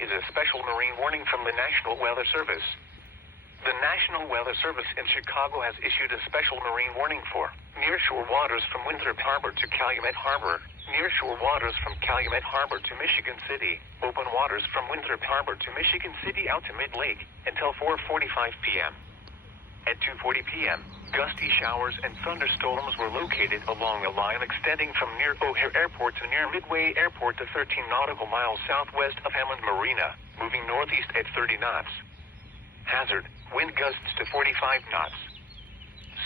is a special marine warning from the National Weather Service. The National Weather Service in Chicago has issued a special marine warning for nearshore waters from Winthrop Harbor to Calumet Harbor, nearshore waters from Calumet Harbor to Michigan City, open waters from Winthrop Harbor to Michigan City out to Mid-Lake, until 4:45 p.m. At 2:40 p.m., gusty showers and thunderstorms were located along a line extending from near O'Hare Airport to near Midway Airport to 13 nautical miles southwest of Hammond Marina, moving northeast at 30 knots. Hazard, wind gusts to 45 knots.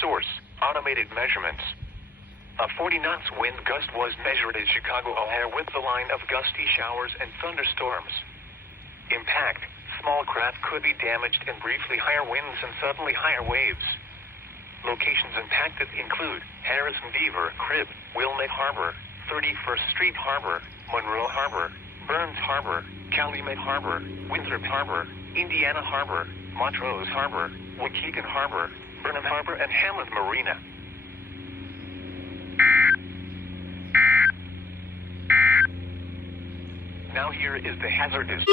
Source, automated measurements. A 40 knots wind gust was measured at Chicago O'Hare with the line of gusty showers and thunderstorms. Impact, small craft could be damaged and briefly higher winds and suddenly higher waves. Locations impacted include Harrison Beaver, Crib, Wilmette Harbor, 31st Street Harbor, Monroe Harbor, Burns Harbor, Calumet Harbor, Winthrop Harbor, Indiana Harbor, Montrose Harbor, Waukegan Harbor, Burnham Harbor, and Hammond Marina. Now here is the hazardous.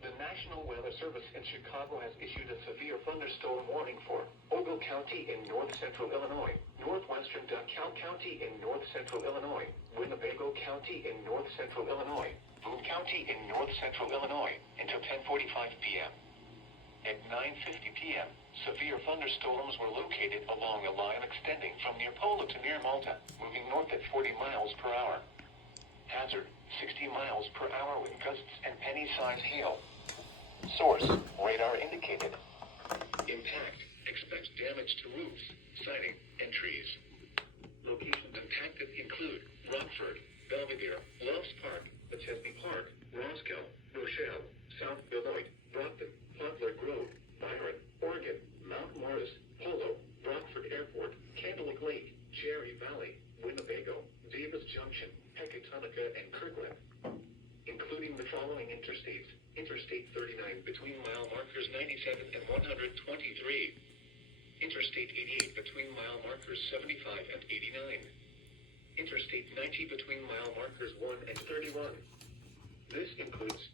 The National Weather Service in Chicago has issued a severe thunderstorm warning for Ogle County in north-central Illinois, northwestern DeKalb County in north-central Illinois, Winnebago County in north-central Illinois, Boone County in north-central Illinois, until 10:45 p.m. At 9:50 p.m., severe thunderstorms were located along a line extending from near Polo to near Malta, moving north at 40 miles per hour. Hazard, 60 miles per hour with gusts and penny-sized hail. Source, radar indicated. Impact, expect damage to roofs, siding, and trees. Locations impacted include Rockford, Belvedere, Loves Park, Chesney Park, Roscoe, Rochelle, South Beloit, Brockton, Poplar Grove, Byron, Oregon, Mount Morris, Polo, Rockford Airport, Candlewick Lake, Cherry Valley, Winnebago, Davis Junction, Pecatonica, and Kirkland. Including the following interstates: Interstate 39 between mile markers 97 and 123. Interstate 88 between mile markers 75 and 89. Interstate 90 between mile markers 1 and 31. This includes